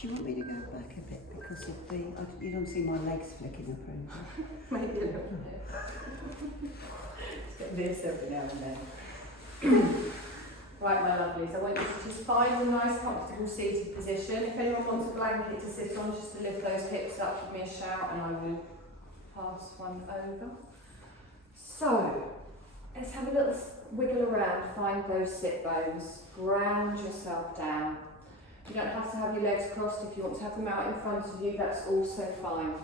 Do you want me to go back a bit because of the, you don't see my legs flicking up or anything? Maybe a little bit. Get this every now and then. Right, my lovelies, I want you to just find a nice comfortable seated position. If anyone wants a blanket to sit on, just to lift those hips up, give me a shout and I will pass one over. So, let's have a little wiggle around, find those sit bones, ground yourself down. You don't have to have your legs crossed. If you want to have them out in front of you, that's also fine.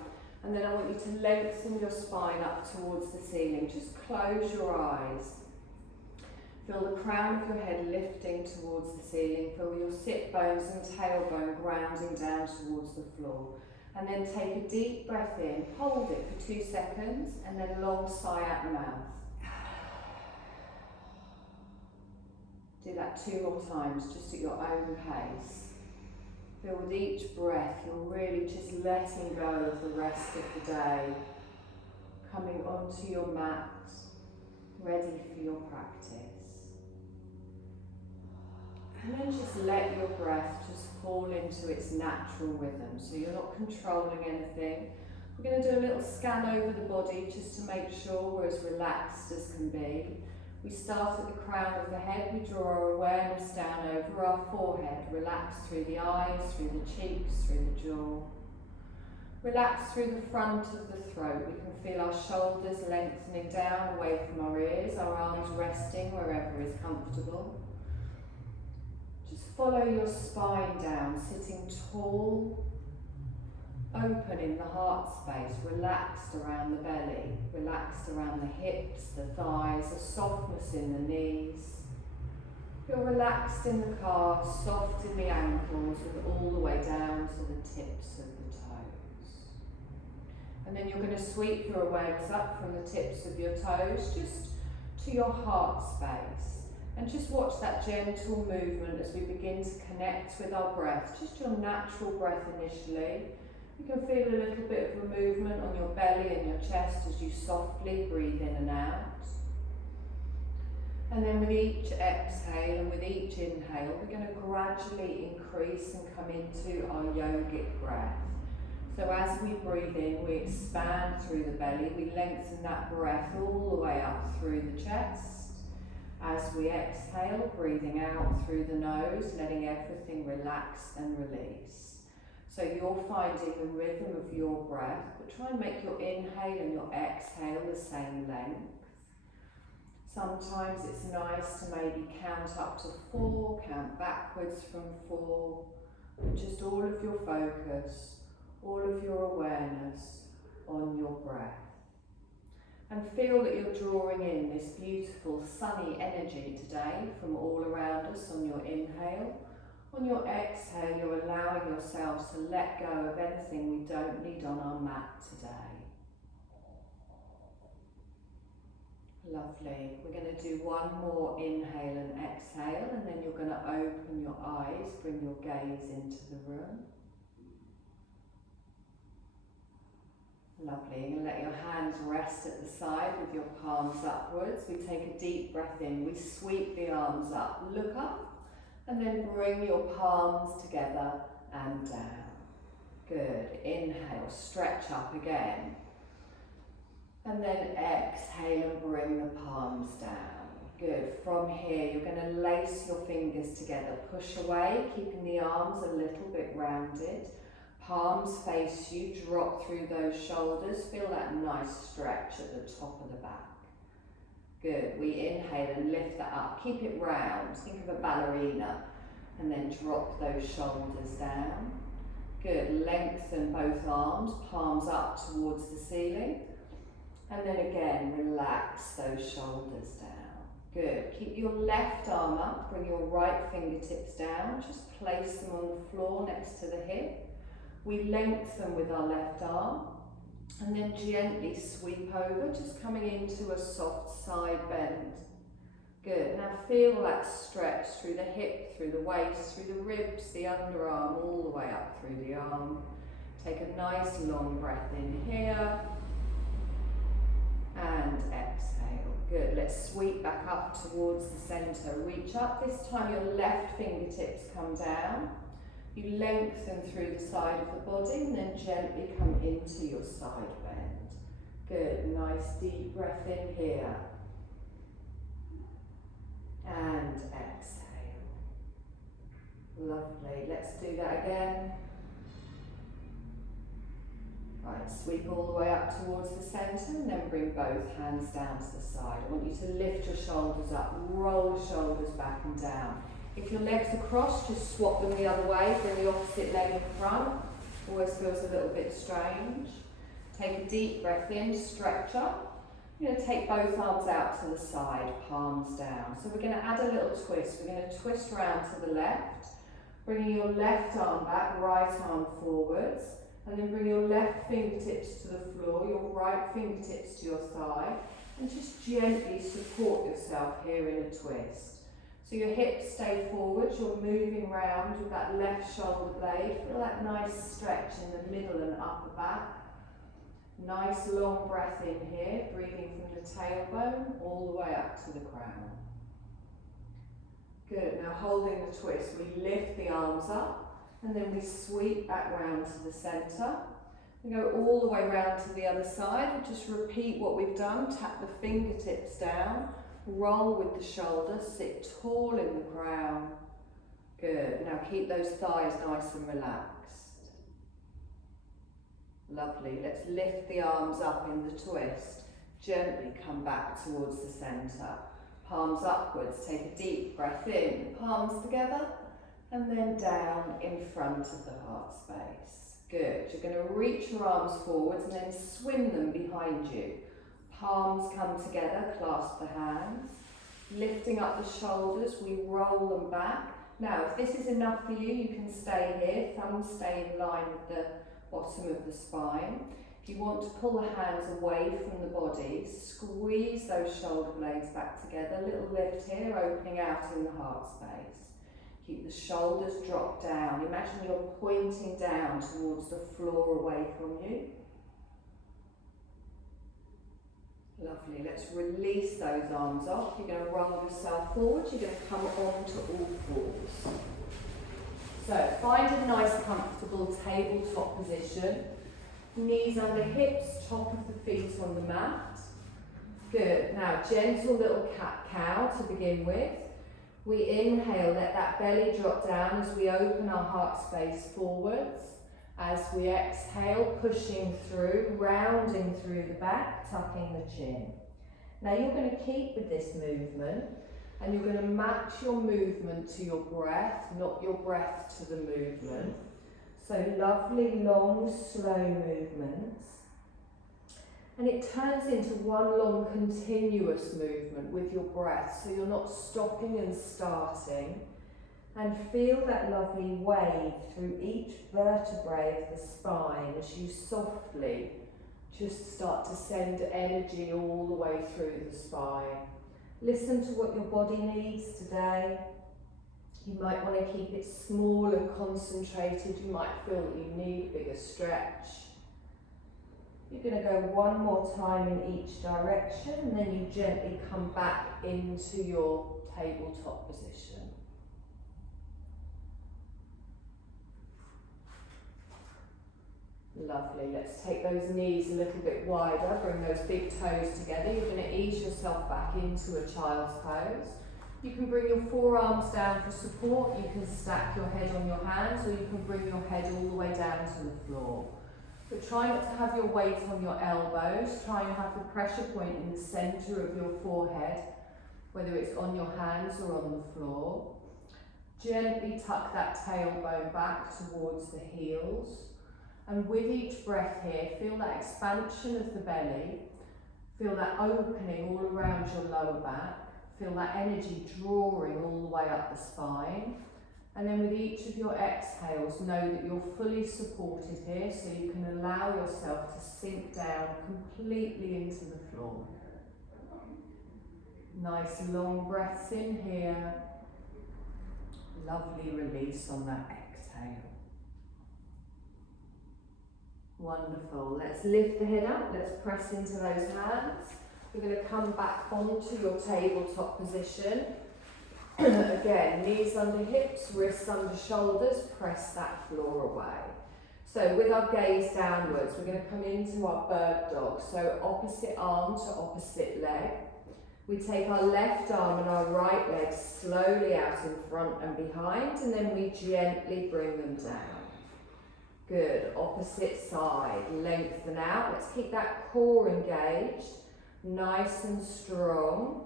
And then I want you to lengthen your spine up towards the ceiling. Just close your eyes. Feel the crown of your head lifting towards the ceiling. Feel your sit bones and tailbone grounding down towards the floor. And then take a deep breath in, hold it for 2 seconds, and then a long sigh out the mouth. Do that 2 more times, just at your own pace. Feel with each breath, you're really just letting go of the rest of the day, coming onto your mat, ready for your practice. And then just let your breath just fall into its natural rhythm, so you're not controlling anything. We're going to do a little scan over the body just to make sure we're as relaxed as can be. We start at the crown of the head, we draw our awareness down over our forehead, relax through the eyes, through the cheeks, through the jaw. Relax through the front of the throat. We can feel our shoulders lengthening down away from our ears, our arms resting wherever is comfortable. Just follow your spine down, sitting tall, open in the heart space, relaxed around the belly, relaxed around the hips, the thighs, a softness in the knees. Feel relaxed in the calves, soft in the ankles, and all the way down to the tips of the toes. And then you're going to sweep your awareness up from the tips of your toes just to your heart space. And just watch that gentle movement as we begin to connect with our breath, just your natural breath initially. You can feel a little bit of a movement on your belly and your chest as you softly breathe in and out. And then with each exhale and with each inhale, we're going to gradually increase and come into our yogic breath. So as we breathe in, we expand through the belly, we lengthen that breath all the way up through the chest. As we exhale, breathing out through the nose, letting everything relax and release. So you're finding the rhythm of your breath, but try and make your inhale and your exhale the same length. Sometimes it's nice to maybe count up to 4, count backwards from 4, but just all of your focus, all of your awareness on your breath. And feel that you're drawing in this beautiful sunny energy today from all around us on your inhale. On your exhale, you're allowing yourselves to let go of anything we don't need on our mat today. Lovely. We're going to do one more inhale and exhale, and then you're going to open your eyes, bring your gaze into the room. Lovely. You're going to let your hands rest at the side with your palms upwards. We take a deep breath in. We sweep the arms up. Look up. And then bring your palms together and down. Good. Inhale, stretch up again. And then exhale and bring the palms down. Good. From here, you're going to lace your fingers together. Push away, keeping the arms a little bit rounded. Palms face you, drop through those shoulders. Feel that nice stretch at the top of the back. Good. We inhale and lift that up. Keep it round. Think of a ballerina. And then drop those shoulders down. Good. Lengthen both arms. Palms up towards the ceiling. And then again, relax those shoulders down. Good. Keep your left arm up. Bring your right fingertips down. Just place them on the floor next to the hip. We lengthen with our left arm. And then gently sweep over, just coming into a soft side bend. Good. Now feel that stretch through the hip, through the waist, through the ribs, the underarm, all the way up through the arm. Take a nice long breath in here. And exhale. Good. Let's sweep back up towards the center. Reach up. This time your left fingertips come down. You lengthen through the side of the body and then gently come into your side bend. Good, nice deep breath in here. And exhale. Lovely, let's do that again. Right, sweep all the way up towards the centre and then bring both hands down to the side. I want you to lift your shoulders up, roll the shoulders back and down. If your legs are crossed, just swap them the other way, bring the opposite leg in front. Always feels a little bit strange. Take a deep breath in, stretch up. You're going to take both arms out to the side, palms down. So we're going to add a little twist. We're going to twist round to the left, bringing your left arm back, right arm forwards. And then bring your left fingertips to the floor, your right fingertips to your thigh, and just gently support yourself here in a twist. So your hips stay forward, you're moving round with that left shoulder blade. Feel that nice stretch in the middle and upper back. Nice long breath in here, breathing from the tailbone all the way up to the crown. Good, now holding the twist, we lift the arms up. And then we sweep back round to the centre. We go all the way round to the other side. We just repeat what we've done. Tap the fingertips down. Roll with the shoulders. Sit tall in the crown. Good. Now keep those thighs nice and relaxed. Lovely. Let's lift the arms up in the twist. Gently come back towards the centre. Palms upwards. Take a deep breath in. Palms together. And then down in front of the heart space. Good. You're going to reach your arms forwards and then swing them behind you. Palms come together, clasp the hands. Lifting up the shoulders, we roll them back. Now, if this is enough for you, you can stay here. Thumbs stay in line with the bottom of the spine. If you want to pull the hands away from the body, squeeze those shoulder blades back together. Little lift here, opening out in the heart space. Keep the shoulders drop down. Imagine you're pointing down towards the floor away from you. Lovely. Let's release those arms off. You're going to roll yourself forward. You're going to come onto all fours. So find a nice comfortable tabletop position. Knees under hips, top of the feet on the mat. Good. Now gentle little cat-cow to begin with. We inhale, let that belly drop down as we open our heart space forwards. As we exhale, pushing through, rounding through the back, tucking the chin. Now you're going to keep with this movement and you're going to match your movement to your breath, not your breath to the movement. So lovely, long, slow movements. And it turns into one long continuous movement with your breath, so you're not stopping and starting. And feel that lovely wave through each vertebrae of the spine as you softly just start to send energy all the way through the spine. Listen to what your body needs today. You might want to keep it small and concentrated. You might feel that you need a bigger stretch. You're going to go one more time in each direction and then you gently come back into your tabletop position. Lovely. Let's take those knees a little bit wider. Bring those big toes together. You're going to ease yourself back into a child's pose. You can bring your forearms down for support. You can stack your head on your hands, or you can bring your head all the way down to the floor. But try not to have your weight on your elbows. Try and have the pressure point in the centre of your forehead, whether it's on your hands or on the floor. Gently tuck that tailbone back towards the heels. And with each breath here, feel that expansion of the belly. Feel that opening all around your lower back. Feel that energy drawing all the way up the spine. And then with each of your exhales, know that you're fully supported here, so you can allow yourself to sink down completely into the floor. Nice long breaths in here. Lovely release on that exhale. Wonderful. Let's lift the head up. Let's press into those hands. We're going to come back onto your tabletop position. Again, knees under hips, wrists under shoulders, press that floor away. So with our gaze downwards, we're going to come into our bird dog. So opposite arm to opposite leg. We take our left arm and our right leg slowly out in front and behind, and then we gently bring them down. Good, opposite side, lengthen out. Let's keep that core engaged, nice and strong.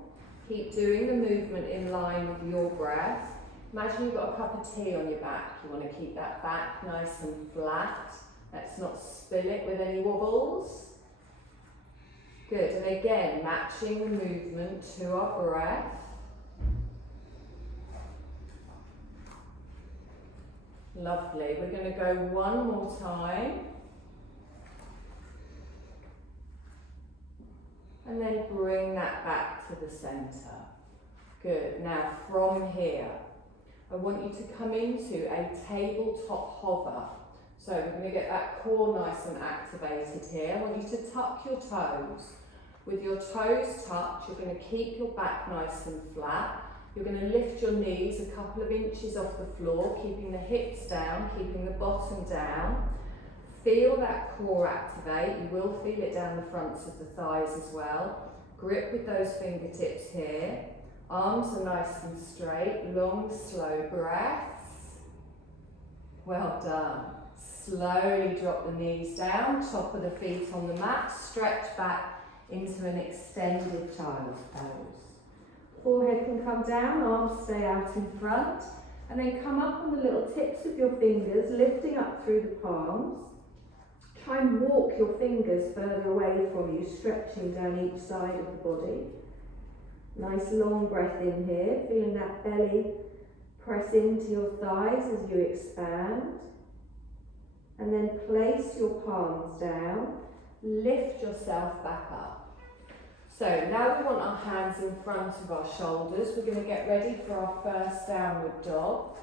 Keep doing the movement in line with your breath. Imagine you've got a cup of tea on your back. You want to keep that back nice and flat. Let's not spill it with any wobbles. Good, and again, matching the movement to our breath. Lovely, we're going to go one more time. And then bring that back to the centre. Good, now from here, I want you to come into a tabletop hover. So we're going to get that core nice and activated here. I want you to tuck your toes. With your toes tucked, you're going to keep your back nice and flat. You're going to lift your knees a couple of inches off the floor, keeping the hips down, keeping the bottom down. Feel that core activate. You will feel it down the fronts of the thighs as well. Grip with those fingertips here. Arms are nice and straight. Long, slow breaths. Well done. Slowly drop the knees down, top of the feet on the mat. Stretch back into an extended child's pose. Forehead can come down, arms stay out in front. And then come up on the little tips of your fingers, lifting up through the palms. Try and walk your fingers further away from you, stretching down each side of the body. Nice long breath in here, feeling that belly press into your thighs as you expand. And then place your palms down, lift yourself back up. So now we want our hands in front of our shoulders. We're going to get ready for our first downward dog.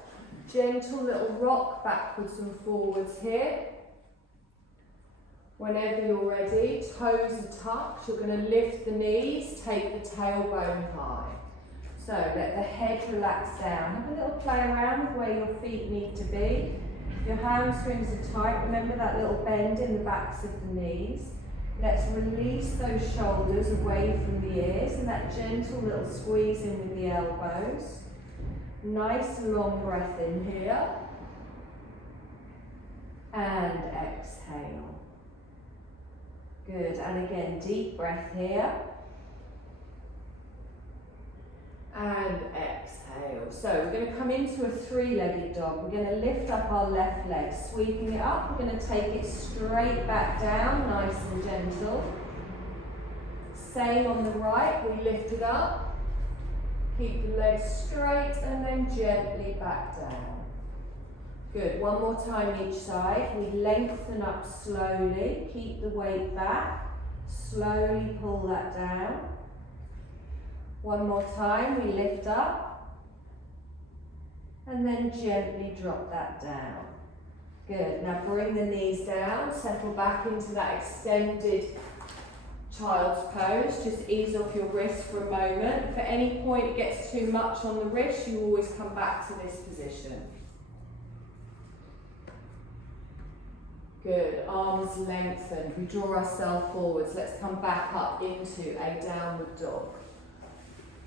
Gentle little rock backwards and forwards here. Whenever you're ready, toes are tucked, you're going to lift the knees, take the tailbone high. So let the head relax down. Have a little play around with where your feet need to be. Your hamstrings are tight, remember that little bend in the backs of the knees. Let's release those shoulders away from the ears and that gentle little squeeze in with the elbows. Nice long breath in here. And exhale. Good, and again, deep breath here. And exhale. So we're going to come into a three-legged dog. We're going to lift up our left leg, sweeping it up. We're going to take it straight back down, nice and gentle. Same on the right, we lift it up. Keep the legs straight and then gently back down. Good, one more time each side. We lengthen up slowly, keep the weight back, slowly pull that down. One more time, we lift up, and then gently drop that down. Good, now bring the knees down, settle back into that extended child's pose. Just ease off your wrist for a moment. If at any point it gets too much on the wrist, you always come back to this position. Good, arms lengthened. We draw ourselves forwards. Let's come back up into a downward dog.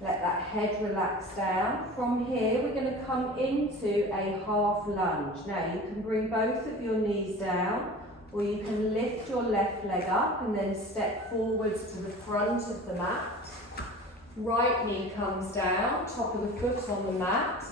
Let that head relax down. From here, we're going to come into a half lunge. Now, you can bring both of your knees down, or you can lift your left leg up and then step forwards to the front of the mat. Right knee comes down, top of the foot on the mat,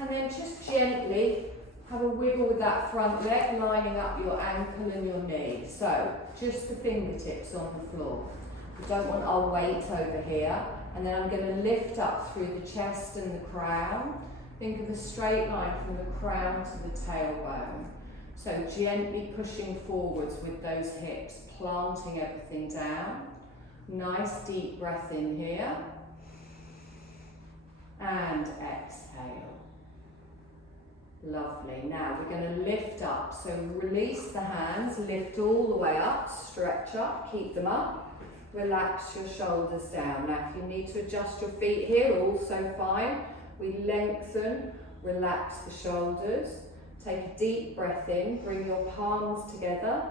and then just gently have a wiggle with that front leg, lining up your ankle and your knee. So, just the fingertips on the floor. We don't want our weight over here. And then I'm going to lift up through the chest and the crown. Think of a straight line from the crown to the tailbone. So gently pushing forwards with those hips, planting everything down. Nice deep breath in here. And exhale. Lovely. Now we're going to lift up. So release the hands, lift all the way up, stretch up, keep them up. Relax your shoulders down. Now if you need to adjust your feet here, also fine. We lengthen, relax the shoulders. Take a deep breath in, bring your palms together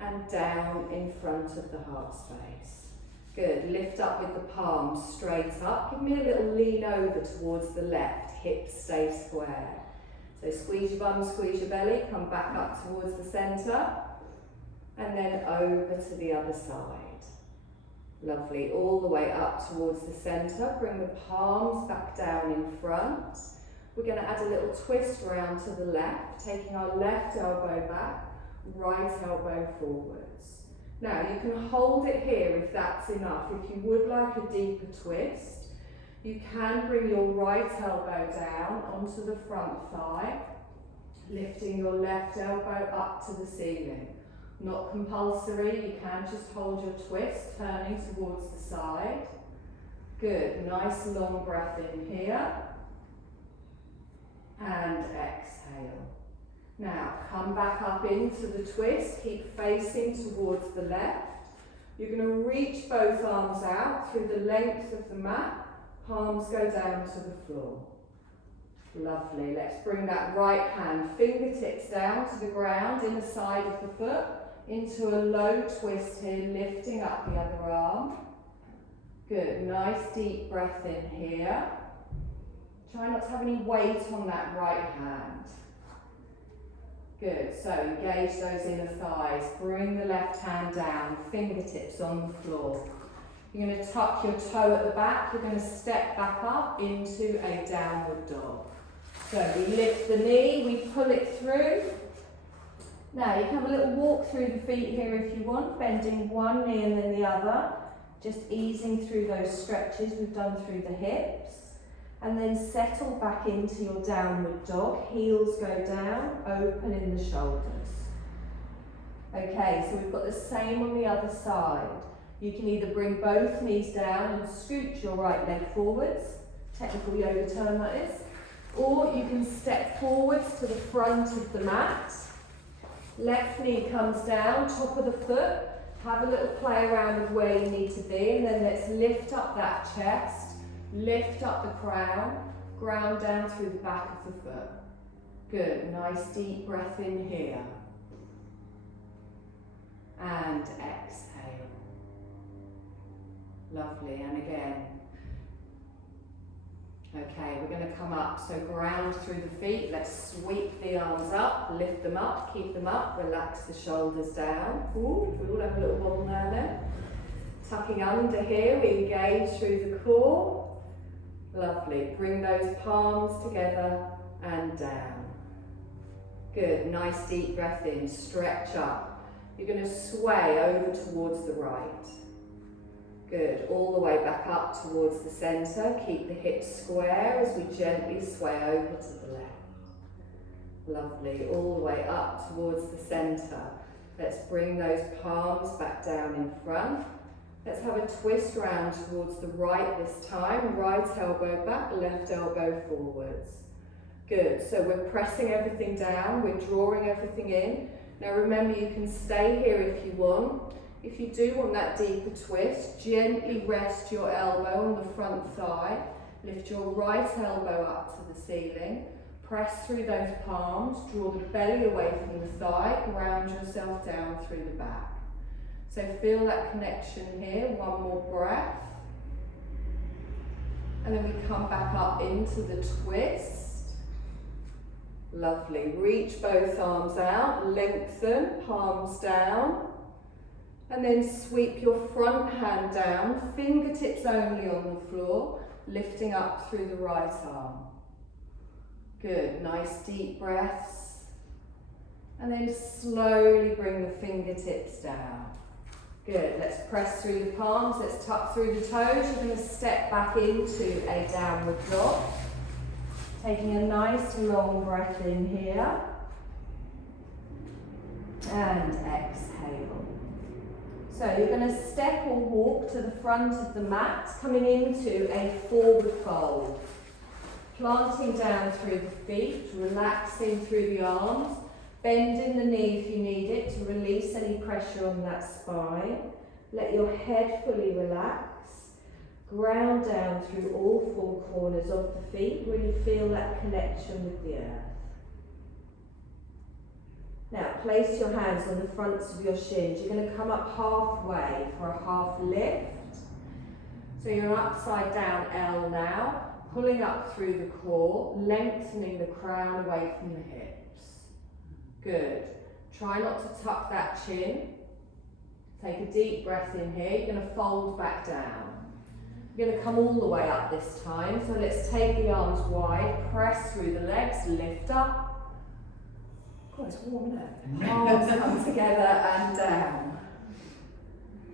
and down in front of the heart space. Good, lift up with the palms straight up. Give me a little lean over towards the left, hips stay square. So squeeze your bum, squeeze your belly, come back up towards the centre and then over to the other side. Lovely, all the way up towards the centre. Bring the palms back down in front. We're going to add a little twist round to the left, taking our left elbow back, right elbow forwards. Now you can hold it here if that's enough. If you would like a deeper twist, you can bring your right elbow down onto the front thigh, lifting your left elbow up to the ceiling. Not compulsory, you can just hold your twist, turning towards the side. Good, nice long breath in here. And exhale. Now come back up into the twist, keep facing towards the left. You're going to reach both arms out through the length of the mat, palms go down to the floor. Lovely, let's bring that right hand, fingertips down to the ground, inner side of the foot, into a low twist here, lifting up the other arm. Good, nice deep breath in here. Try not to have any weight on that right hand. Good, so engage those inner thighs. Bring the left hand down, fingertips on the floor. You're going to tuck your toe at the back. You're going to step back up into a downward dog. So we lift the knee, we pull it through. Now you can have a little walk through the feet here if you want, bending one knee and then the other. Just easing through those stretches we've done through the hips. And then settle back into your downward dog. Heels go down, open in the shoulders. Okay, so we've got the same on the other side. You can either bring both knees down and scoot your right leg forwards, technical yoga term that is, or you can step forwards to the front of the mat. Left knee comes down, top of the foot. Have a little play around with where you need to be, and then let's lift up that chest. Lift up the crown, ground down through the back of the foot. Good, nice deep breath in here. And exhale. Lovely, and again. Okay, we're going to come up, so ground through the feet. Let's sweep the arms up, lift them up, keep them up, relax the shoulders down. Ooh, we all have a little wobble now then. Tucking under here, we engage through the core. Lovely, bring those palms together and down. Good, nice deep breath in, stretch up. You're going to sway over towards the right. Good, all the way back up towards the centre. Keep the hips square as we gently sway over to the left. Lovely, all the way up towards the centre. Let's bring those palms back down in front. Let's have a twist round towards the right this time. Right elbow back, left elbow forwards. Good, so we're pressing everything down, we're drawing everything in. Now remember, you can stay here if you want. If you do want that deeper twist, gently rest your elbow on the front thigh. Lift your right elbow up to the ceiling. Press through those palms, draw the belly away from the thigh, ground yourself down through the back. So feel that connection here, one more breath. And then we come back up into the twist. Lovely, reach both arms out, lengthen, palms down. And then sweep your front hand down, fingertips only on the floor, lifting up through the right arm. Good, nice deep breaths. And then slowly bring the fingertips down. Good, let's press through the palms, let's tuck through the toes. You're going to step back into a downward dog. Taking a nice long breath in here. And exhale. So you're going to step or walk to the front of the mat, coming into a forward fold. Planting down through the feet, relaxing through the arms. Bending the knee if you need it to release any pressure on that spine. Let your head fully relax. ground down through all four corners of the feet. Really feel that connection with the earth. Now place your hands on the fronts of your shins. You're going to come up halfway for a half lift. So you're an upside down L now, pulling up through the core, lengthening the crown away from the hips. Good. Try not to tuck that chin. Take a deep breath in here. You're going to fold back down. You're going to come all the way up this time. So let's take the arms wide, press through the legs, lift up. God, it's warm, isn't it? Arms come together and down.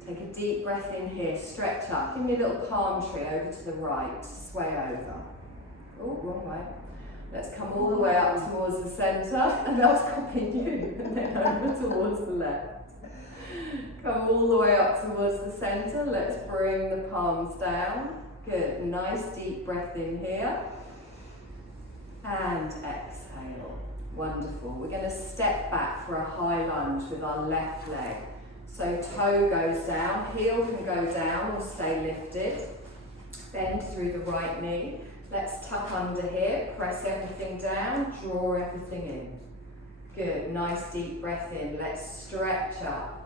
Take a deep breath in here, stretch up. Give me a little palm tree over to the right, sway over. Oh, wrong way. Let's come all the way up towards the centre, and that's copying you, and then over towards the left. Come all the way up towards the centre. Let's bring the palms down. Good. Nice deep breath in here. And exhale. Wonderful. We're going to step back for a high lunge with our left leg. So toe goes down, heel can go down or stay lifted. Bend through the right knee. Let's tuck under here, press everything down, draw everything in. Good. Nice deep breath in. Let's stretch up.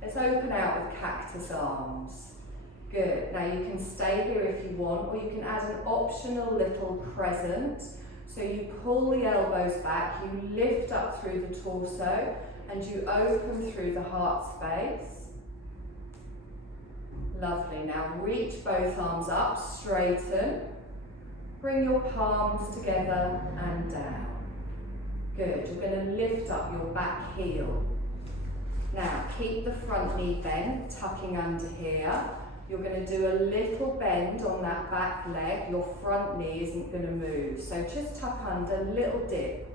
Let's open out with cactus arms. Good. Now you can stay here if you want, or you can add an optional little crescent. So you pull the elbows back, you lift up through the torso, and you open through the heart space. Lovely. Now reach both arms up, straighten. Bring your palms together and down. Good. You're going to lift up your back heel. Now, keep the front knee bent, tucking under here. You're going to do a little bend on that back leg. Your front knee isn't going to move. So just tuck under, little dip.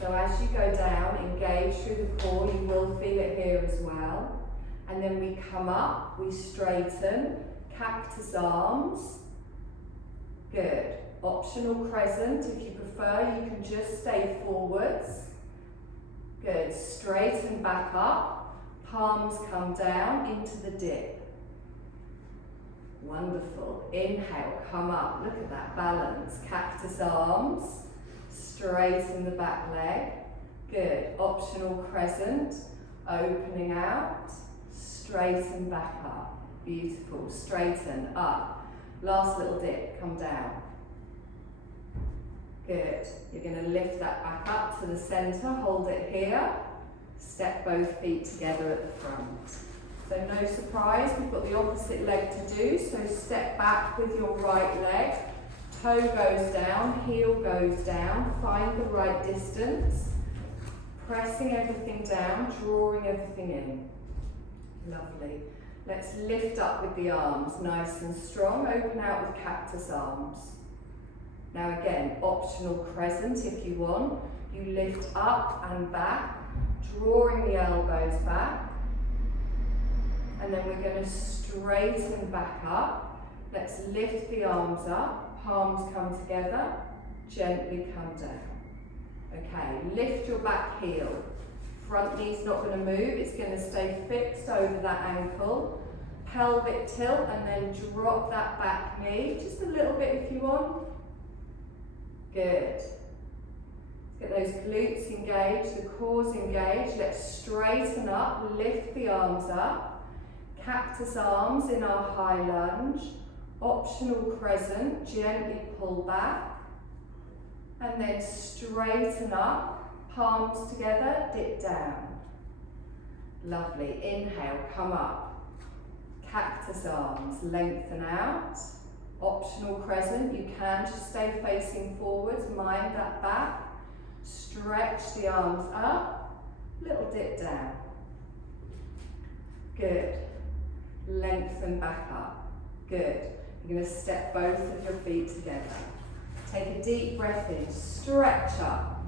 So as you go down, engage through the core. You will feel it here as well. And then we come up, we straighten, cactus arms. Good. Optional crescent. If you prefer, you can just stay forwards. Good. Straighten back up. Palms come down into the dip. Wonderful. Inhale, come up. Look at that balance. Cactus arms. Straighten the back leg. Good. Optional crescent. Opening out. Straighten back up. Beautiful. Straighten up. Last little dip. Come down. Good. You're going to lift that back up to the centre. Hold it here. Step both feet together at the front. So no surprise, we've got the opposite leg to do. So step back with your right leg. Toe goes down, heel goes down. Find the right distance. Pressing everything down, drawing everything in. Lovely. Let's lift up with the arms, nice and strong. Open out with cactus arms. Now again, optional crescent if you want. You lift up and back, drawing the elbows back. And then we're going to straighten back up. Let's lift the arms up, palms come together, gently come down. Okay, lift your back heel. Front knee's not going to move, it's going to stay fixed over that ankle. Pelvic tilt and then drop that back knee, just a little bit if you want. Good. Get those glutes engaged, the core's engaged. Let's straighten up, lift the arms up. Cactus arms in our high lunge. Optional crescent, gently pull back. And then straighten up, palms together, dip down. Lovely. Inhale, come up. Cactus arms, lengthen out. Optional crescent, you can just stay facing forwards, mind that back. Stretch the arms up, little dip down. Good. Lengthen back up. Good. You're going to step both of your feet together. Take a deep breath in, stretch up.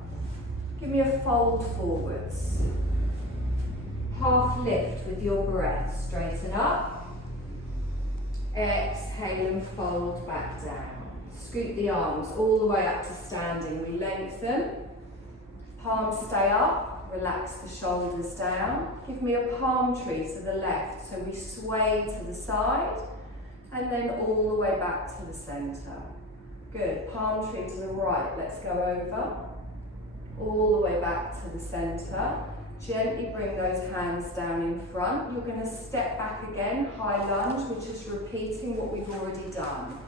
Give me a fold forwards. Half lift with your breath. Straighten up. Exhale and fold back down. Scoot the arms all the way up to standing. We lengthen. Palms stay up. Relax the shoulders down. Give me a palm tree to the left. So we sway to the side. And then all the way back to the centre. Good, palm tree to the right, let's go over. All the way back to the centre. Gently bring those hands down in front. You're going to step back again, high lunge, which is repeating what we've already done.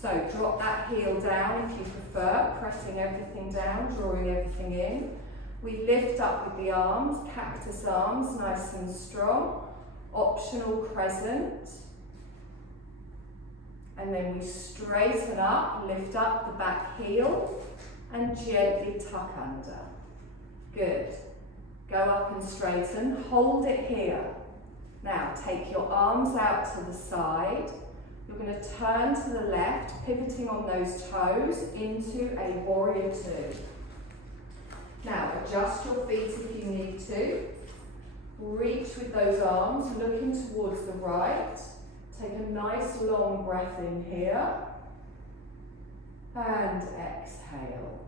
So drop that heel down if you prefer, pressing everything down, drawing everything in. We lift up with the arms, cactus arms, nice and strong. Optional crescent. And then we straighten up, lift up the back heel and gently tuck under. Good. Go up and straighten, hold it here. Now take your arms out to the side. You're going to turn to the left, pivoting on those toes into a warrior two. Now adjust your feet if you need to. Reach with those arms, looking towards the right. Take a nice long breath in here. And exhale.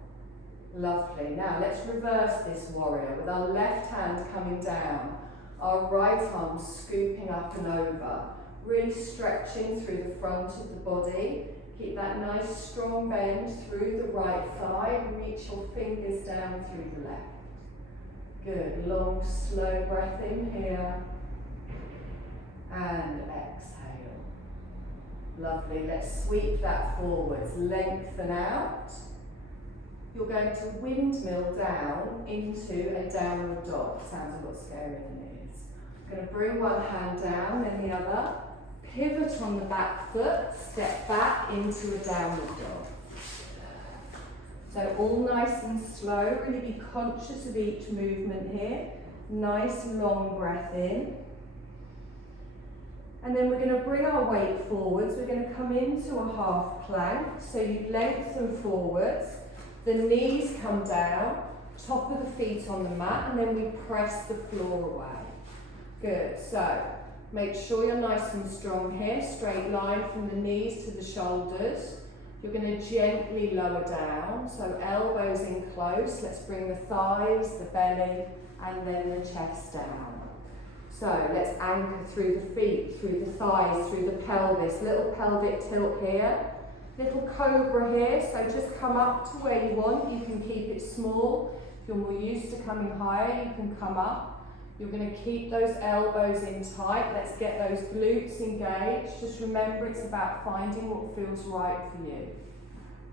Lovely. Now let's reverse this warrior with our left hand coming down, our right arm scooping up and over. Really stretching through the front of the body. Keep that nice strong bend through the right thigh. Reach your fingers down through the left. Good. Long, slow breath in here. And exhale. Lovely. Let's sweep that forwards. Lengthen out. You're going to windmill down into a downward dog. Sounds a lot scarier than it is. I'm going to bring one hand down, then the other. Pivot on the back foot, step back into a downward dog. So all nice and slow, really be conscious of each movement here. Nice long breath in. And then we're going to bring our weight forwards. We're going to come into a half plank. So you lengthen forwards, the knees come down, top of the feet on the mat, and then we press the floor away. Good, so make sure you're nice and strong here, straight line from the knees to the shoulders. You're going to gently lower down, so elbows in close. Let's bring the thighs, the belly, and then the chest down. So let's anchor through the feet, through the thighs, through the pelvis. Little pelvic tilt here. Little cobra here, so just come up to where you want. You can keep it small. If you're more used to coming higher, you can come up. You're going to keep those elbows in tight. Let's get those glutes engaged. Just remember it's about finding what feels right for you.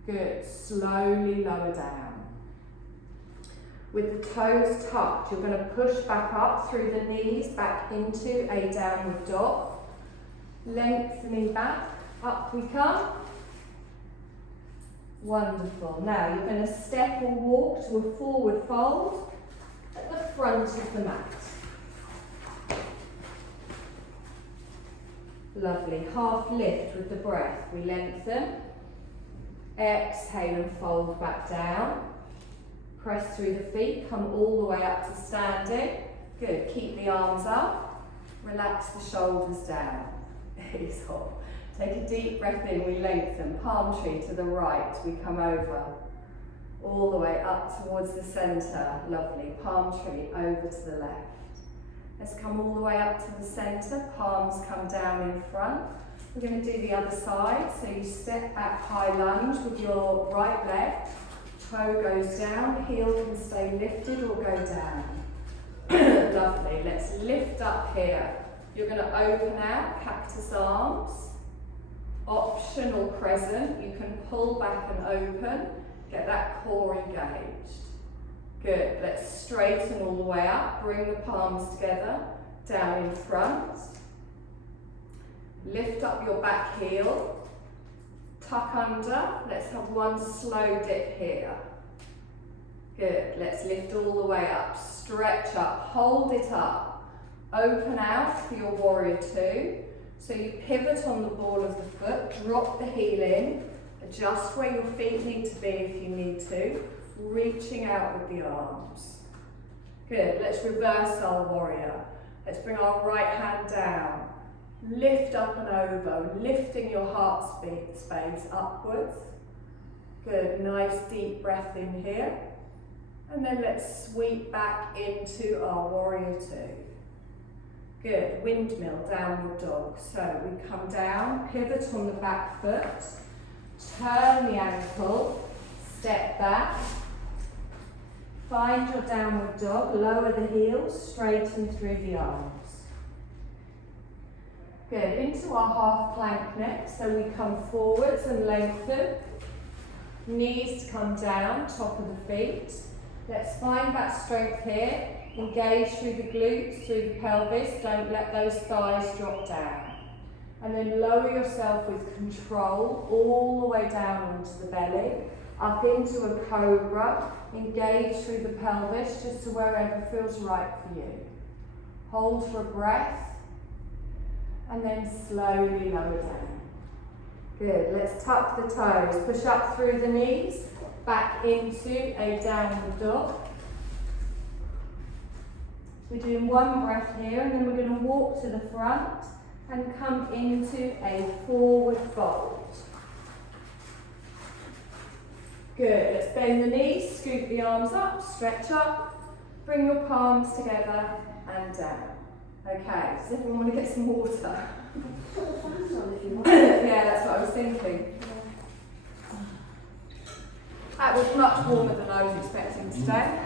Good. Slowly lower down. With the toes tucked, you're going to push back up through the knees, back into a downward dog. Lengthening back, up we come. Wonderful. Now you're going to step or walk to a forward fold at the front of the mat. Lovely. Half lift with the breath. We lengthen. Exhale and fold back down. Press through the feet. Come all the way up to standing. Good. Keep the arms up. Relax the shoulders down. It is hot. Take a deep breath in, we lengthen, palm tree to the right, we come over, all the way up towards the centre, lovely, palm tree over to the left. Let's come all the way up to the centre, palms come down in front. We're going to do the other side, so you step back high lunge with your right leg, toe goes down, heel can stay lifted or go down. Lovely, let's lift up here. You're going to open out, cactus arms. Optional crescent, you can pull back and open, get that core engaged. Good, let's straighten all the way up, bring the palms together, down in front. Lift up your back heel, tuck under, let's have one slow dip here. Good, let's lift all the way up, stretch up, hold it up, open out for your warrior two. So you pivot on the ball of the foot, drop the heel in, adjust where your feet need to be if you need to, reaching out with the arms. Good, let's reverse our warrior. Let's bring our right hand down, lift up and over, lifting your heart space upwards. Good, nice deep breath in here. And then let's sweep back into our warrior two. Good, windmill, downward dog. So we come down, pivot on the back foot, turn the ankle, step back, find your downward dog, lower the heels, straighten through the arms. Good, into our half plank next, so we come forwards and lengthen, knees to come down, top of the feet. Let's find that strength here, engage through the glutes, through the pelvis, don't let those thighs drop down. And then lower yourself with control all the way down onto the belly, up into a cobra, engage through the pelvis just to wherever feels right for you. Hold for a breath, and then slowly lower down. Good, let's tuck the toes, push up through the knees, back into a downward dog. We're doing one breath here, and then we're going to walk to the front and come into a forward fold. Good, let's bend the knees, scoop the arms up, stretch up, bring your palms together and down. Okay, does everyone want to get some water? Yeah, that's what I was thinking. That was much warmer than I was expecting today.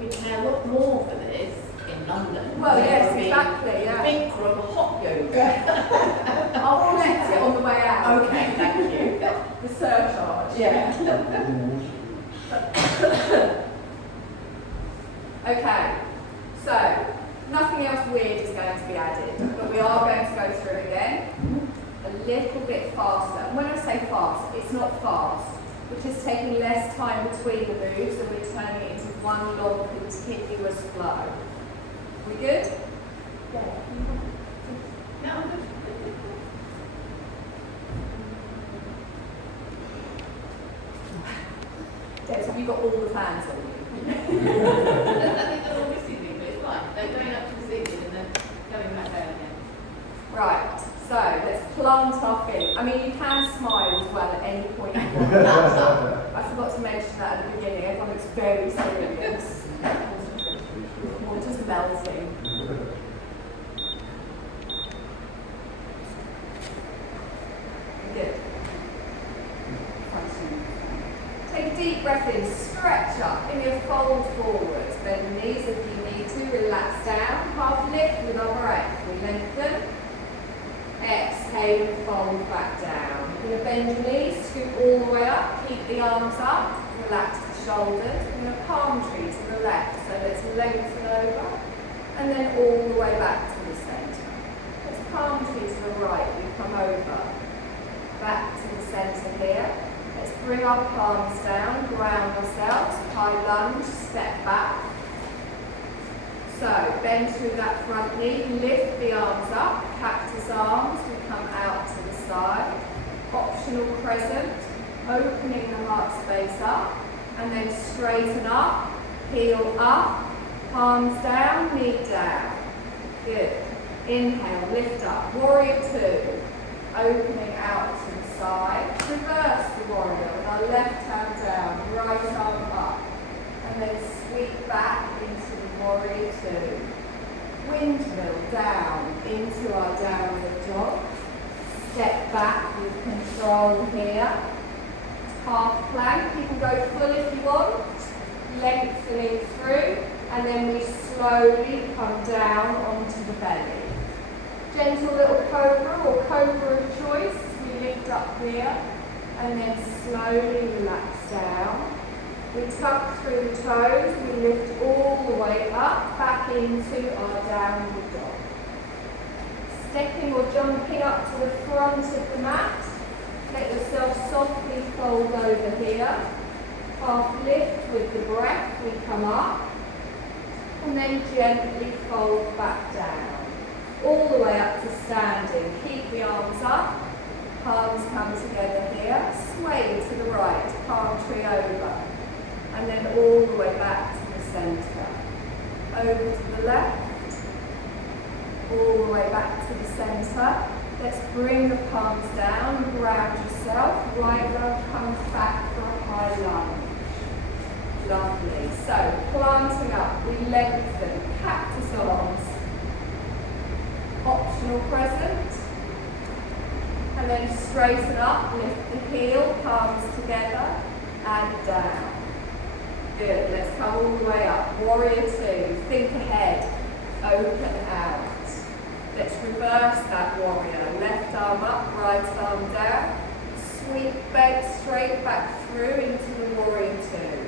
We can now look more for this in London. Well, There yes, will be exactly, yeah. Big group of hot yoga. I'll collect it on the way out. Okay, thank you. The surcharge. Yeah. Okay, so nothing else weird is going to be added, but we are going to go through again a little bit faster. And when I say fast, it's not fast. We're just taking less time between the moves and we're turning it into one long continuous flow. We good? No, I'm good. Yes, have you got all the fans on you? I think they're all missing me, but it's fine. They're going up to the ceiling and then coming back down again. Right, so let's plant our feet. I mean, you can smile as well at any point you want. I forgot to mention that at the beginning. Everyone looks very serious. Or just melting. Good. Take a deep breath in, stretch up, give me a fold forwards. Bend the knees if you need to, relax down. Half lift with our breath. We lengthen. Exhale, fold back down. You're going to bend your knees, scoot all the way up, keep the arms up, relax the shoulders. We're going to palm tree to the left, so let's lengthen over, and then all the way back to the centre. Let's palm tree to the right, we come over, back to the centre here. Let's bring our palms down, ground ourselves, high lunge, step back. So, bend through that front knee, lift the arms up, cactus arms, we come out to the side. Optional crescent, opening the heart space up, and then straighten up, heel up, palms down, knee down. Good. Inhale, lift up, warrior two, opening out to the side. Reverse the warrior with our left hand down, right arm up, and then sweep back into the warrior two. Windmill down into our downward dog. Step back with control here. Half plank, you can go full if you want. Lengthening through, and then we slowly come down onto the belly. Gentle little cobra or cobra of choice as we lift up here, and then slowly relax down. We tuck through the toes, we lift all the way up, back into our downward dog. Stepping or jumping up to the front of the mat, let yourself softly fold over here. Half lift with the breath, we come up, and then gently fold back down. All the way up to standing. Keep the arms up, palms come together here, sway to the right, palm tree over. And then all the way back to the centre. Over to the left, all the way back to the centre. Let's bring the palms down, ground yourself, right arm comes back for a high lunge. Lovely. So, planting up, we lengthen, cactus arms, optional crescent, and then straighten up, lift the heel, palms together, and down. Good, let's come all the way up. Warrior two, think ahead, open out. Let's reverse that warrior. Left arm up, right arm down. Sweep back, straight back through into the warrior two.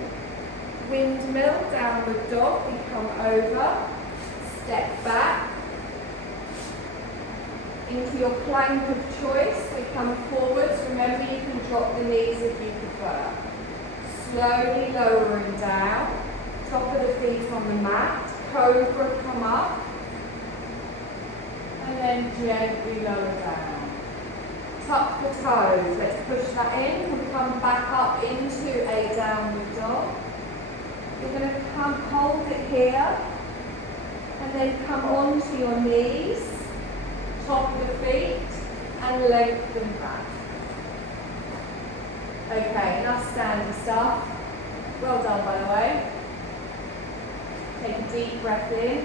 Windmill, downward dog, we come over, step back. Into your plank of choice, we come forwards. Remember, you can drop the knees if you prefer. Slowly lowering down, top of the feet on the mat, cobra, come up, and then gently lower down. Tuck the toes, let's push that in, we'll come back up into a downward dog. You're going to come, hold it here, and then come onto your knees, top of the feet, and lengthen back. Okay, enough standing stuff. Well done, by the way. Take a deep breath in.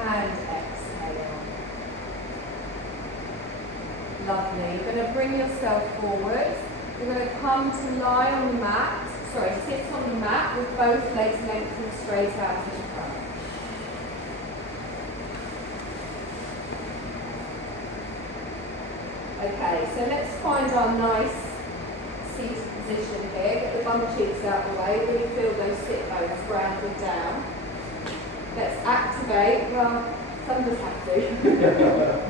And exhale. Lovely. You're going to bring yourself forward. You're going to come to lie on the mat. Sorry, sit on the mat with both legs lengthened straight out in front. Okay, so let's find our nice seated position here. Get the bum cheeks out of the way. Really feel those sit bones grounded down. Let's activate. Well, some of us have to.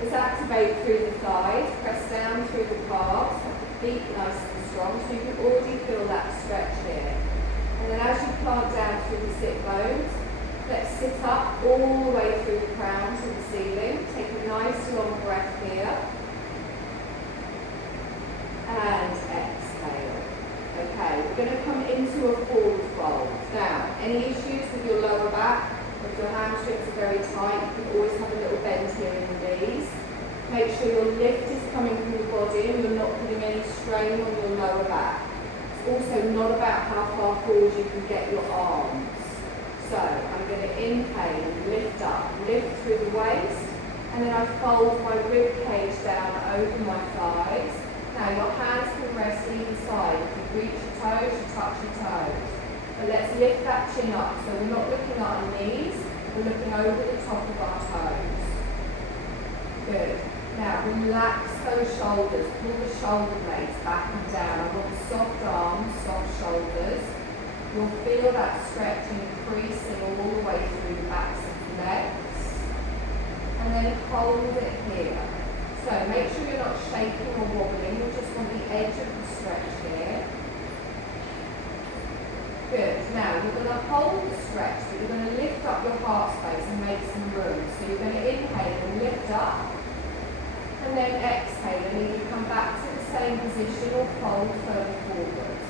Let's activate through the thighs. Press down through the calves. Feet nice and strong. So you can already feel that stretch here. And then as you plant down through the sit bones, let's sit up all the way through the crown to the ceiling. Take a nice long breath here. And exhale. Okay, we're going to come into a forward fold. Now, any issues with your lower back, if your hamstrings are very tight, you can always have a little bend here in the knees. Make sure your lift is coming from the body and you're not putting any strain on your lower back. It's also not about how far forward you can get your arms. So, I'm going to inhale and lift up, lift through the waist, and then I fold my rib cage down over my thighs. Now your hands can rest either side. If you reach your toes, you touch your toes. But let's lift that chin up. So we're not looking at our knees, we're looking over the top of our toes. Good. Now relax those shoulders. Pull the shoulder blades back and down. I want soft arms, soft shoulders. You'll feel that stretch increasing all the way through the backs of the legs. And then hold it here. So make sure you're not shaking or wobbling, you just want the edge of the stretch here. Good. Now you're going to hold the stretch, but you're going to lift up your heart space and make some room. So you're going to inhale and lift up, and then exhale and either come back to the same position or fold further forwards.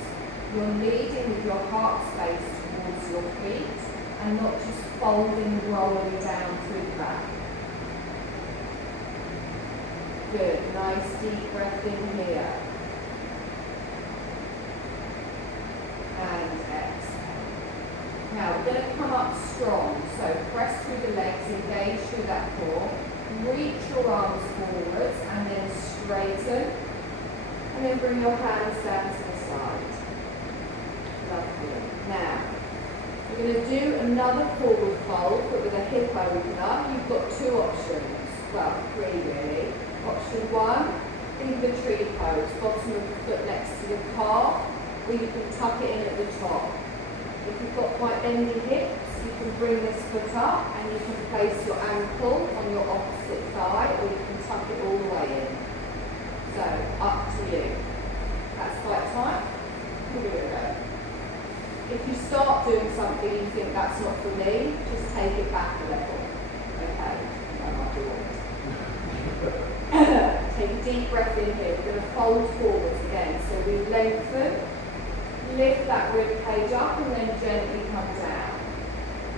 You're leading with your heart space towards your feet and not just folding and rolling down through the back. Good, nice deep breath in here. And exhale. Now we're going to come up strong. So press through the legs, engage through that core. Reach your arms forwards and then straighten. And then bring your hands down to the side. Lovely. Now, we're going to do another forward fold, but with a hip opener. You've got two options. Well, three really. Option one, think of a tree pose, bottom of the foot next to the calf, or you can tuck it in at the top. If you've got quite bendy hips, you can bring this foot up and you can place your ankle on your opposite thigh, or you can tuck it all the way in. So, up to you. That's quite time. Here we go. If you start doing something you think that's not for me, just take it back a level. Okay, I might do it. Take a deep breath in here. We're going to fold forwards again. So we lengthen, lift that rib cage up and then gently come down.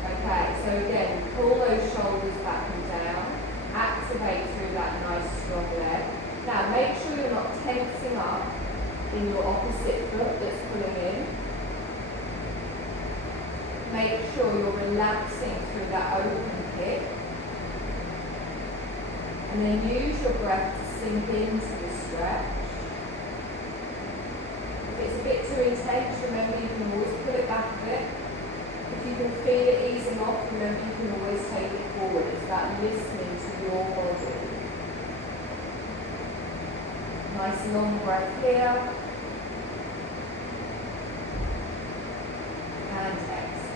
Okay, so again, pull those shoulders back and down. Activate through that nice strong leg. Now make sure you're not tensing up in your opposite foot that's pulling in. Make sure you're relaxing through that open hip. And then use your breath to sink into the stretch. If it's a bit too intense, remember you can always pull it back a bit. If you can feel it easing off, remember you can always take it forward. It's about listening to your body. Nice long breath here. And exhale.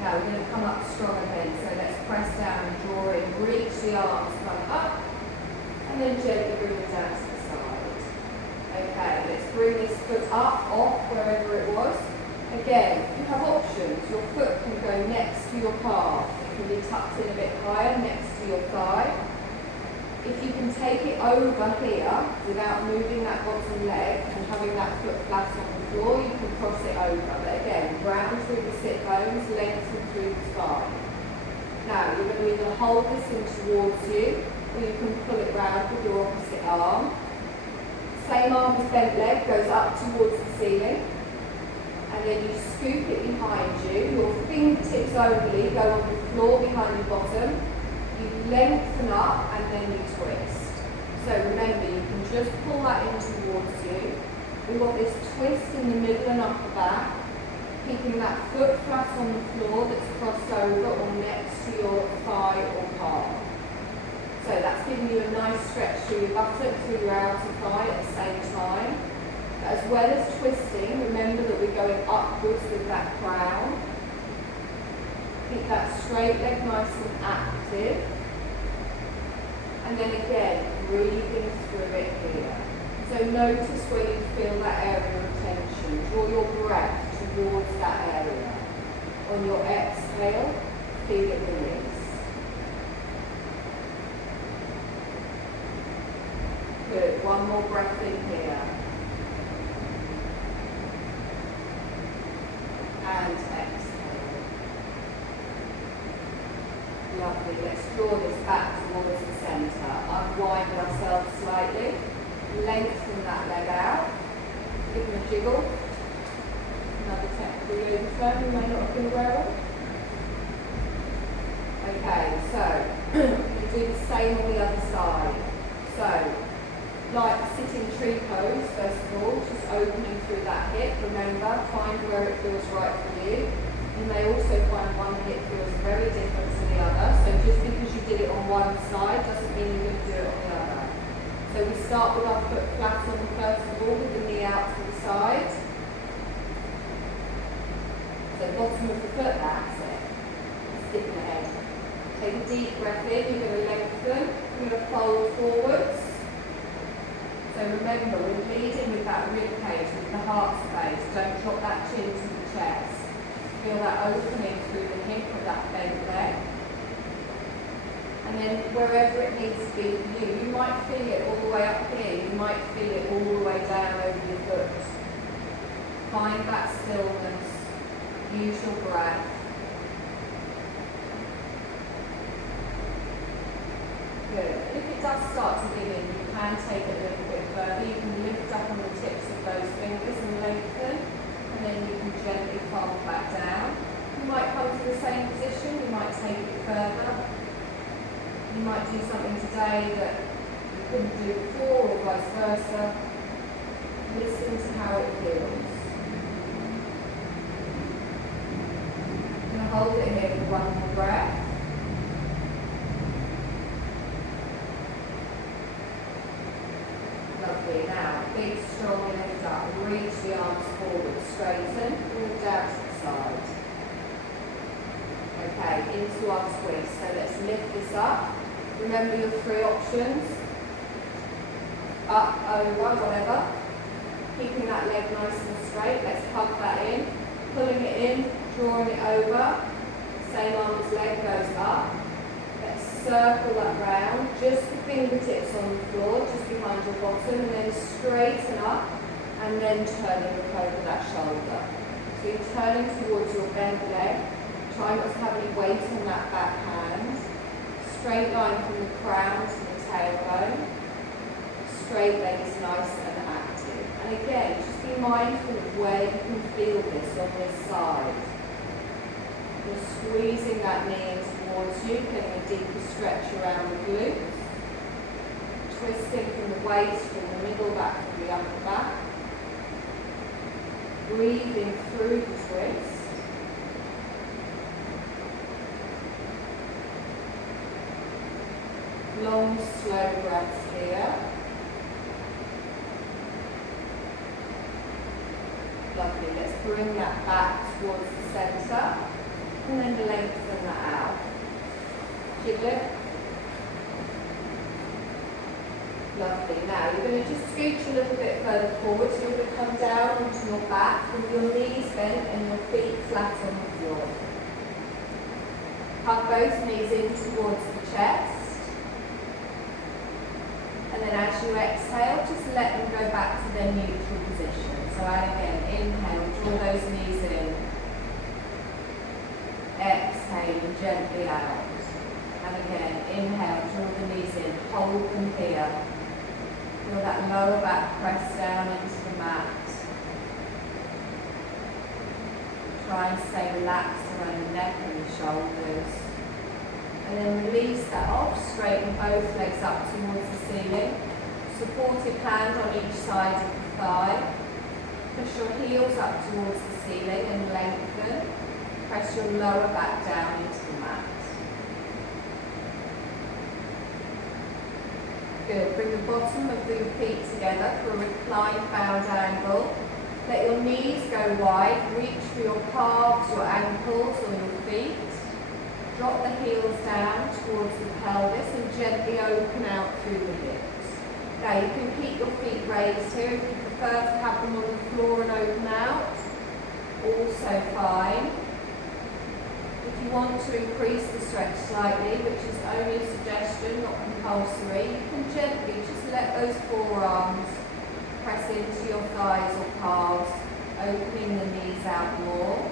Now we're going to come up strong again. So let's press down and draw in. Reach the arms, come up. And then gently bring them down to the side. Okay, let's bring this foot up, off, wherever it was. Again, you have options. Your foot can go next to your calf. It can be tucked in a bit higher, next to your thigh. If you can take it over here without moving that bottom leg and having that foot flat on the floor, you can cross it over. But again, round through the sit bones, lengthen through the spine. Now, you're going to either hold this in towards you, or you can pull it round with your opposite arm. Same arm as bent leg goes up towards the ceiling. And then you scoop it behind you. Your fingertips only go on the floor behind your bottom. You lengthen up and then you twist. So remember, you can just pull that in towards you. We want this twist in the middle and upper back, keeping that foot flat on the floor that's crossed over or next to your thigh or calf. So that's giving you a nice stretch through your buttock, through your outer thigh at the same time. As well as twisting, remember that we're going upwards with that crown. Keep that straight leg nice and active. And then again, breathing through it here. So notice where you feel that area of tension. Draw your breath towards that area. On your exhale, feel it release. Good. One more breath in here. And exhale. Lovely. Let's draw this back towards the centre. Unwind ourselves slightly. Lengthen that leg out. Give them a jiggle. Another technical yoga term you may not have been aware of. Okay, so you do the same on the other side. So, like sitting tree pose, first of all, just opening through that hip. Remember, find where it feels right for you. You may also find one hip feels very different to the other. So just because you did it on one side doesn't mean you're going to do it on the other. So we start with our foot flat on the first of all, with the knee out to the side. So bottom of the foot, that's it. Stiffen the head. Take a deep breath in, you're going to lengthen, you're going to fold forwards. So remember, we're leading with that rib cage, with the heart space. Don't drop that chin to the chest. Feel that opening through the hip of that bent leg. And then wherever it needs to be for you, you might feel it all the way up here, you might feel it all the way down over your foot. Find that stillness, use your breath. Good. If it does start to give in, you can take it a little bit further. You can lift up on the tips of those fingers and lengthen, and then you can gently fold back down. You might come to the same position, you might take it further. You might do something today that you couldn't do before, or vice versa. Listen to how it feels. I'm going to hold it here for one more breath. Lovely. Now, big strong lift up. Reach the arms forward, straighten, move down to the side. Okay, into our twist. So let's lift this up. Remember your three options. Up, over, whatever. Keeping that leg nice and straight. Let's hug that in. Pulling it in, drawing it over. Same arm as leg goes up. Let's circle that round. Just the fingertips on the floor, just behind your bottom, and then straighten up, and then turn and look over that shoulder. So you're turning towards your bent leg. Try not to have any weight on that back hand. Straight line from the crown to the tailbone. Straight leg is nice and active. And again, just be mindful of where you can feel this on this side. You're squeezing that knee in towards you, getting a deeper stretch around the glutes. Twisting from the waist, from the middle back to the upper back. Breathing through the twist. Long, slow breaths here. Lovely. Let's bring that back towards the centre and then lengthen that out. Jiggle it. Lovely. Now you're going to just scooch a little bit further forward, so you're going to come down onto your back with your knees bent and your feet flat on the floor. Hug both knees in towards the chest. And then as you exhale, just let them go back to their neutral position. So again, inhale, draw those knees in. Exhale and gently out. And again, inhale, draw the knees in, hold them here. Feel that lower back press down into the mat. Try and stay relaxed around the neck and the shoulders. And then release that off, straighten both legs up towards the ceiling. Supportive hand on each side of the thigh. Push your heels up towards the ceiling and lengthen. Press your lower back down into the mat. Good. Bring the bottom of the feet together for a reclined bound angle. Let your knees go wide. Reach for your calves, your ankles, or your feet. Drop the heels down towards the pelvis and gently open out through the hips. Now you can keep your feet raised here if you prefer to have them on the floor and open out. Also fine. If you want to increase the stretch slightly, which is only a suggestion, not compulsory, you can gently just let those forearms press into your thighs or calves, opening the knees out more.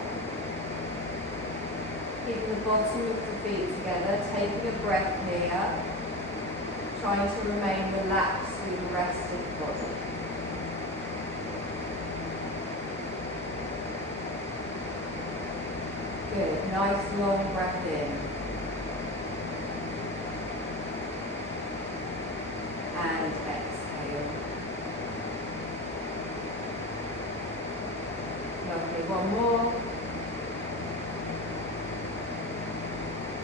Keep the bottom of the feet together, taking a breath here, trying to remain relaxed through the rest of the body. Good, nice long breath in. And exhale. Lovely, one more.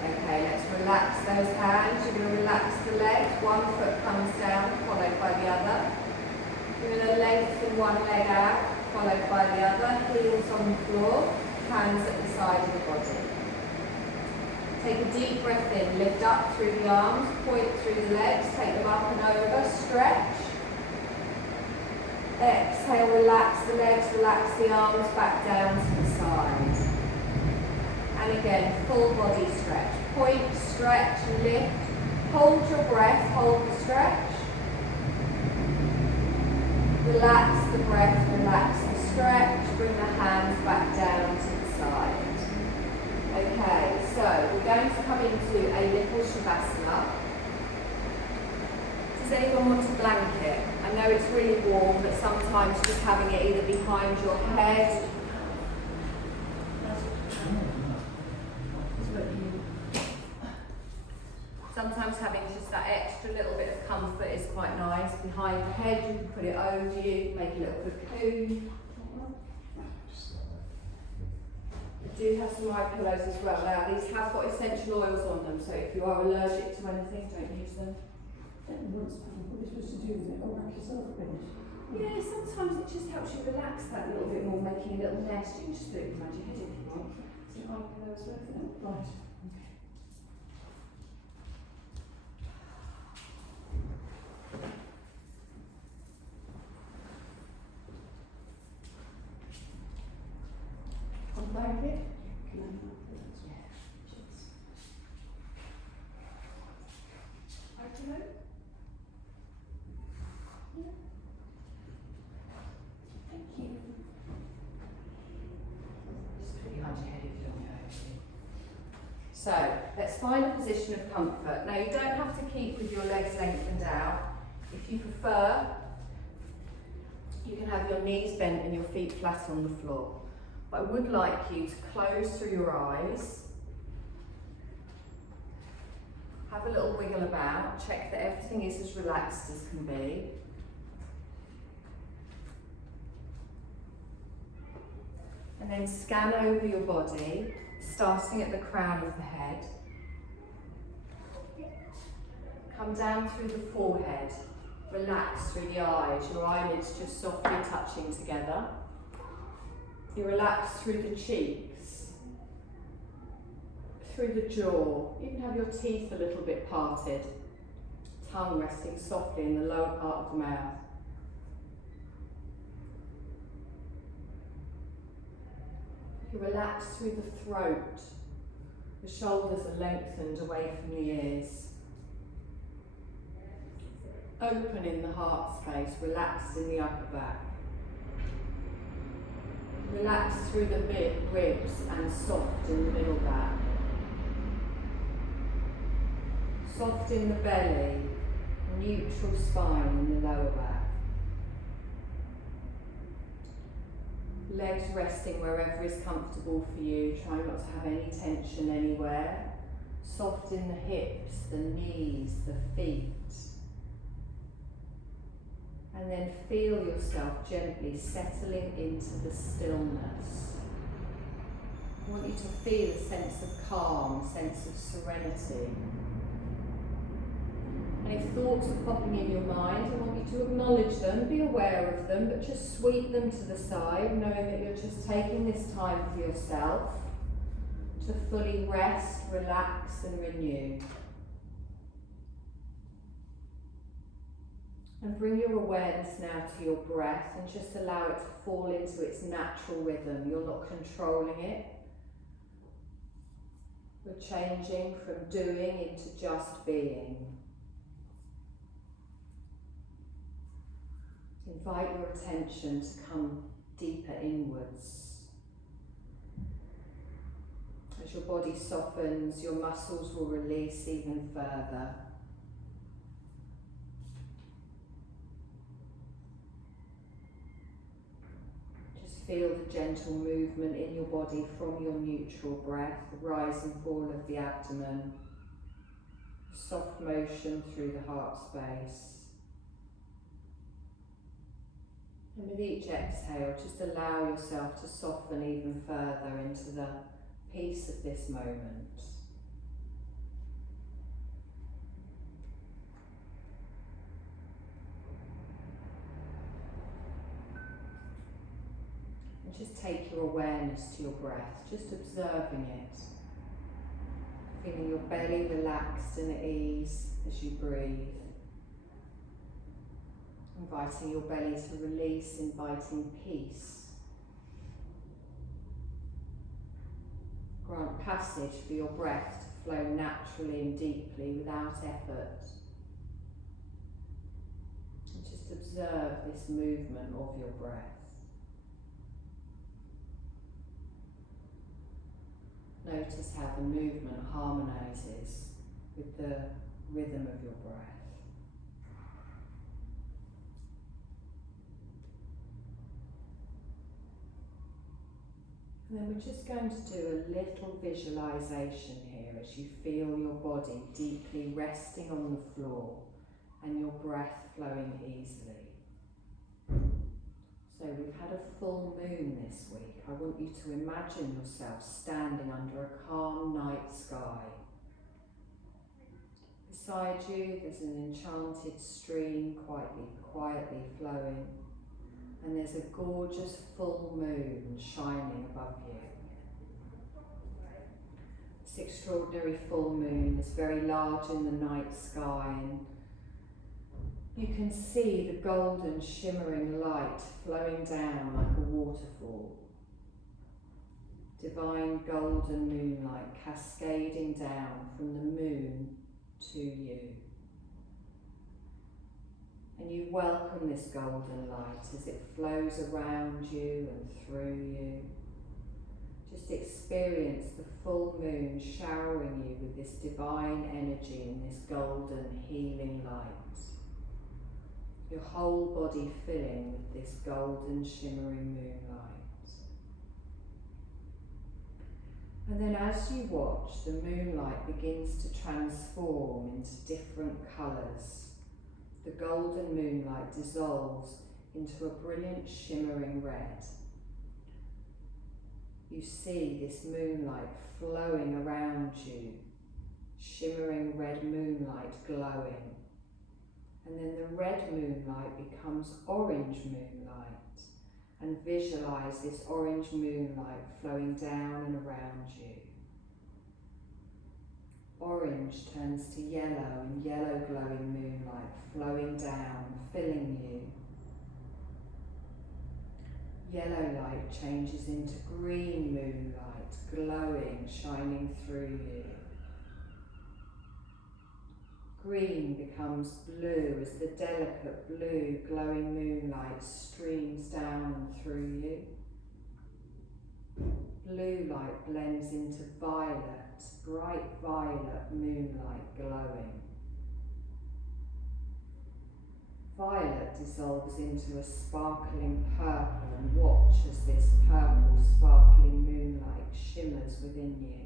Okay, let's relax those hands. You're going to relax the legs. One foot comes down, followed by the other. You're going to lengthen one leg out, followed by the other. Heels on the floor, hands at the side of the body. Take a deep breath in. Lift up through the arms, point through the legs, take them up and over, stretch. Exhale, relax the legs, relax the arms back down to the side. And again, full body stretch. Point, stretch, lift. Hold your breath, hold the stretch. Relax the breath, relax the stretch. Bring the hands back down to the side. Okay, so we're going to come into a little Shavasana. Does anyone want a blanket? I know it's really warm, but sometimes just having it either behind your head. Sometimes having just that extra little bit of comfort is quite nice. Behind the head, you can put it over you, make a little cocoon. We do have some eye pillows as well. Now, these have got essential oils on them, so if you are allergic to anything, don't use them. What are you supposed to do with it? Or wrap yourself in it? Yeah, sometimes it just helps you relax that little bit more, making a little nest. You can just put it behind your head if you want. It's an eye pillow as well, isn't it? Right. On blanket. Can I have that? Eye pillow. Thank you. Just put it behind your head if you don't want to. So, let's find a position of comfort. Now, you don't have to keep with your legs lengthened out. If you prefer, You can have your knees bent and your feet flat on the floor. But I would like you to close through your eyes. Have a little wiggle about, check that everything is as relaxed as can be. And then scan over your body, starting at the crown of the head. Come down through the forehead, relax through the eyes, your eyelids just softly touching together. You relax through the cheeks, through the jaw. You can have your teeth a little bit parted, tongue resting softly in the lower part of the mouth. You relax through the throat. The shoulders are lengthened away from the ears. Open in the heart space, relaxed in the upper back. Relax through the ribs and soft in the middle back. Soft in the belly, neutral spine in the lower back. Legs resting wherever is comfortable for you. Try not to have any tension anywhere. Soft in the hips, the knees, the feet. And then feel yourself gently settling into the stillness. I want you to feel a sense of calm, a sense of serenity. And if thoughts are popping in your mind, I want you to acknowledge them, be aware of them, but just sweep them to the side, knowing that you're just taking this time for yourself to fully rest, relax and renew. And bring your awareness now to your breath and just allow it to fall into its natural rhythm. You're not controlling it. We're changing from doing into just being. Invite your attention to come deeper inwards. As your body softens, your muscles will release even further. Just feel the gentle movement in your body from your neutral breath, the rise and fall of the abdomen, soft motion through the heart space. And with each exhale, just allow yourself to soften even further into the peace of this moment. And just take your awareness to your breath, just observing it. Feeling your belly relaxed and at ease as you breathe. Inviting your belly to release, inviting peace. Grant passage for your breath to flow naturally and deeply without effort. And just observe this movement of your breath. Notice how the movement harmonises with the rhythm of your breath. And then we're just going to do a little visualisation here as you feel your body deeply resting on the floor and your breath flowing easily. So we've had a full moon this week. I want you to imagine yourself standing under a calm night sky. Beside you there's an enchanted stream quietly flowing. And there's a gorgeous full moon shining above you. This extraordinary full moon is very large in the night sky, and you can see the golden shimmering light flowing down like a waterfall. Divine golden moonlight cascading down from the moon to you. And you welcome this golden light as it flows around you and through you. Just experience the full moon showering you with this divine energy and this golden healing light. Your whole body filling with this golden shimmering moonlight. And then as you watch, the moonlight begins to transform into different colours. The golden moonlight dissolves into a brilliant shimmering red. You see this moonlight flowing around you, shimmering red moonlight glowing. And then the red moonlight becomes orange moonlight, and visualise this orange moonlight flowing down and around you. Orange turns to yellow, and yellow glowing moonlight flowing down, filling you. Yellow light changes into green moonlight, glowing, shining through you. Green becomes blue as the delicate blue glowing moonlight streams down and through you. Blue light blends into violet, bright violet moonlight glowing. Violet dissolves into a sparkling purple, and watch as this purple sparkling moonlight shimmers within you.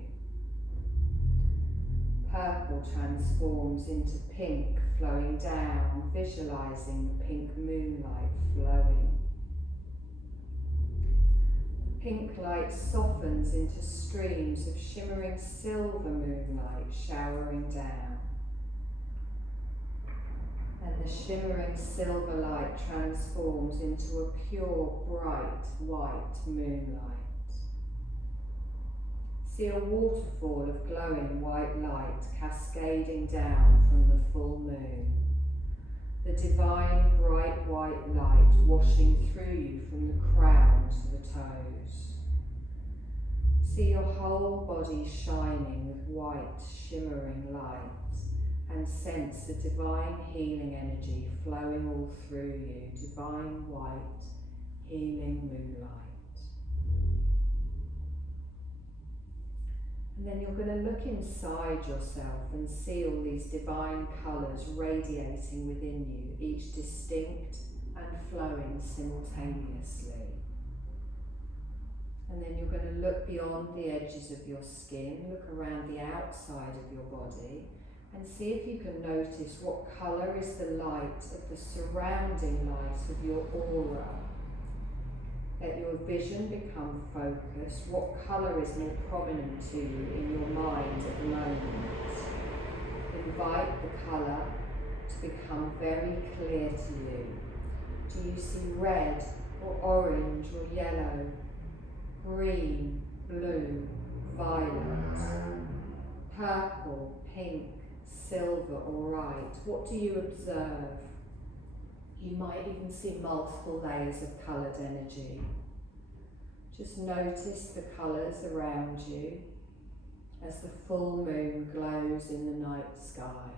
Purple transforms into pink, flowing down, visualising the pink moonlight flowing. The pink light softens into streams of shimmering silver moonlight showering down. And the shimmering silver light transforms into a pure, bright, white moonlight. See a waterfall of glowing white light cascading down from the full moon. The divine, bright white light washing through you from the crown to the toes. See your whole body shining with white, shimmering light, and sense the divine healing energy flowing all through you, divine white healing moonlight. And then you're going to look inside yourself and see all these divine colours radiating within you, each distinct and flowing simultaneously. And then you're going to look beyond the edges of your skin, look around the outside of your body, and see if you can notice what colour is the light of the surrounding light of your aura. Let your vision become focused. What colour is more prominent to you in your mind at the moment? Invite the colour to become very clear to you. Do you see red or orange or yellow, green, blue, violet, purple, pink, silver or white? What do you observe? You might even see multiple layers of coloured energy. Just notice the colours around you as the full moon glows in the night sky.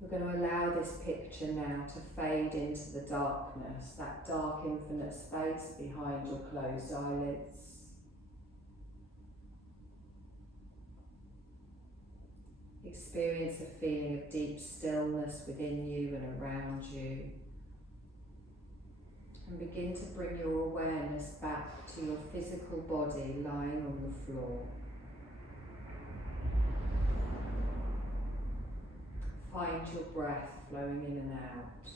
We're going to allow this picture now to fade into the darkness, that dark infinite space behind your closed eyelids. Experience a feeling of deep stillness within you and around you. And begin to bring your awareness back to your physical body lying on the floor. Find your breath flowing in and out.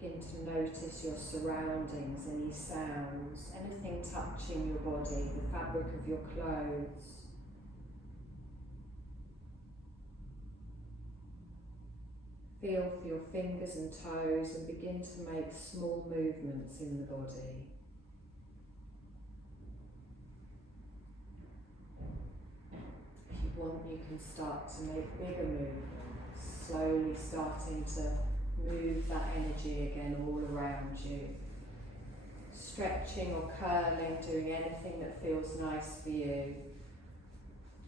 Begin to notice your surroundings, any sounds, anything touching your body, the fabric of your clothes. Feel for your fingers and toes and begin to make small movements in the body. If you want, you can start to make bigger movements, slowly starting to move that energy again all around you. Stretching or curling, doing anything that feels nice for you.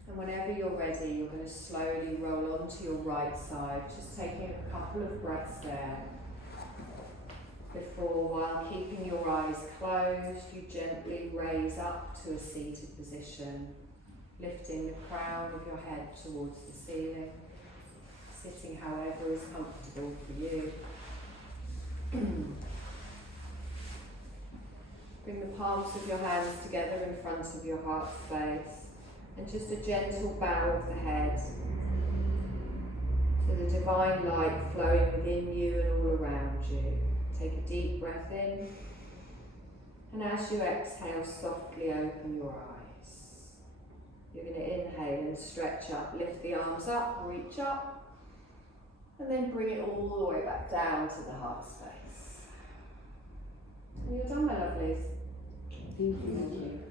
And whenever you're ready, you're going to slowly roll onto your right side, just taking a couple of breaths there. before, while keeping your eyes closed, you gently raise up to a seated position, lifting the crown of your head towards the ceiling, sitting however is comfortable for you. Bring the palms of your hands together in front of your heart space, and just a gentle bow of the head to the divine light flowing within you and all around you. Take a deep breath in, and as you exhale, softly open your eyes. You're going to inhale and stretch up, lift the arms up, reach up, and then bring it all the way back down to the heart space. And you're done, my lovelies. Thank you. Thank you.